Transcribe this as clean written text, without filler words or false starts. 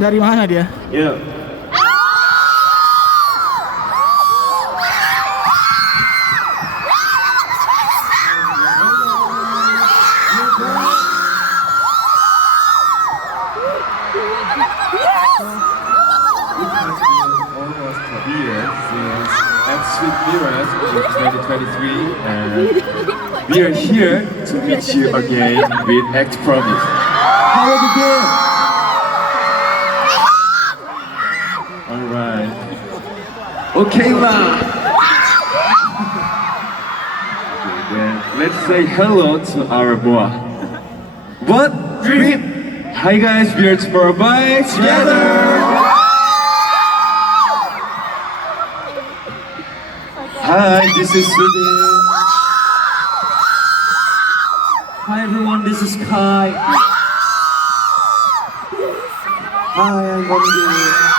Dari mana dia? Yeah. Almost a year since X Sweet Mirrors in 2023, and we are here to meet you again with Act Promise. How was it been? Alright. Okay, ma. Then let's say hello to our boy. What? Dream? Hi guys, we're for a bite together. Hi, this is Sweetie. Hi everyone, this is Kai. Hi, I'm Bonnie.